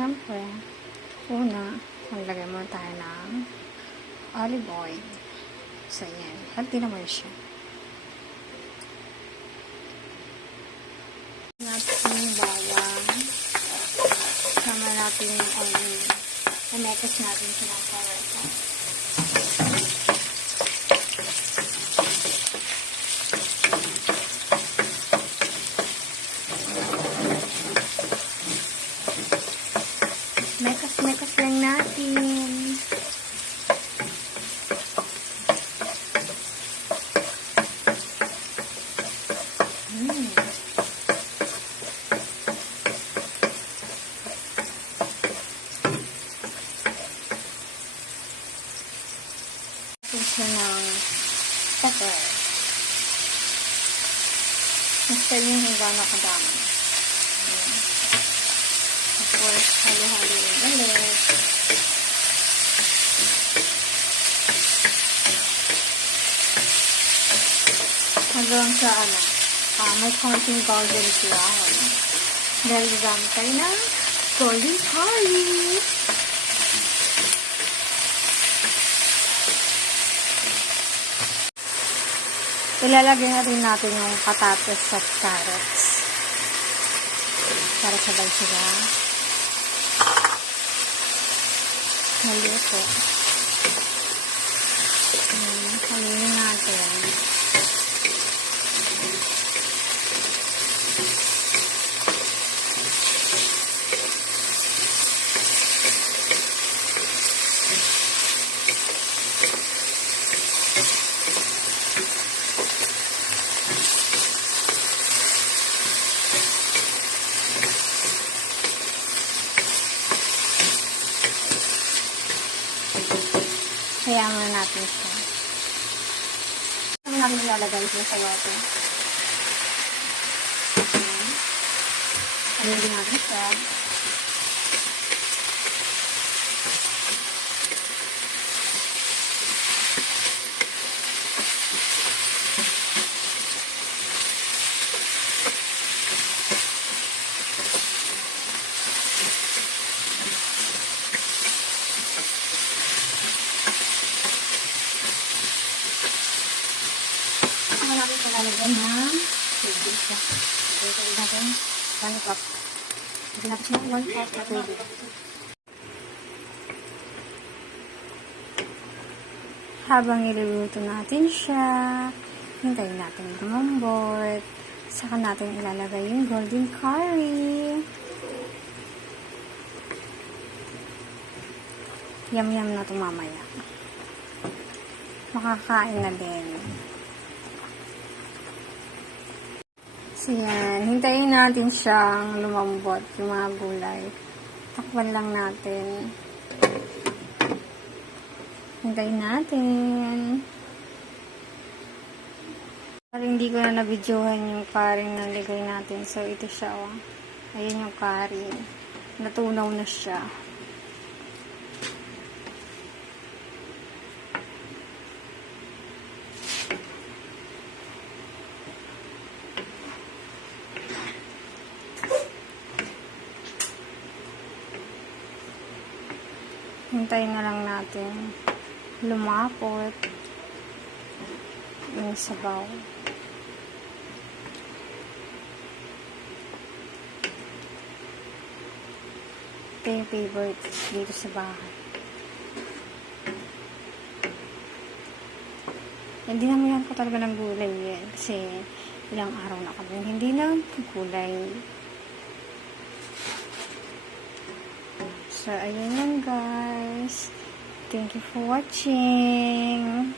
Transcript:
syempre, una, maglagay muna tayo ng olive oil. So, yan. Healthy naman siya. Natin yung bawang. Sama natin yung onion. Namekas natin siya ng karata. Mekas lang natin. Siya ng pepper. Basta yun kung gano'n kadami. Of course, halo-halo yung ulit. Hanggang sa may konting golden brown. Dahil gamit tayo ng golden curry. Ilalagay natin yung patatas at carrots para sabay sila maluto. Haluin natin. Kaya muna natin siya. Ano natin nilalagay siya sa water? Haluin natin siya. Natin sa lalagyan ng tubig siya. Lagyan natin 1 cup. Lagyan natin siya 1 cup na tubig. Habang iluluto natin siya, hintayin natin lumambot. Saka natin ilalagay yung golden curry. Yum-yum na ito mamaya. Makakain na din. So, yan. Hintayin natin siyang lumambot, yung mga gulay. Takpan lang natin. Hintayin natin. Parang hindi ko na nabidyohan yung curry na nilagay natin. So, ito siya, oh. Ayan yung curry. Natunaw na siya. Hintayin na lang natin lumapot yung sabaw. Ito yung favorite dito sa bahay. Hindi naman yan ko talaga ng gulay yan. Kasi ilang araw na kami hindi lang gulay. So, ayun yan guys. Thank you for watching.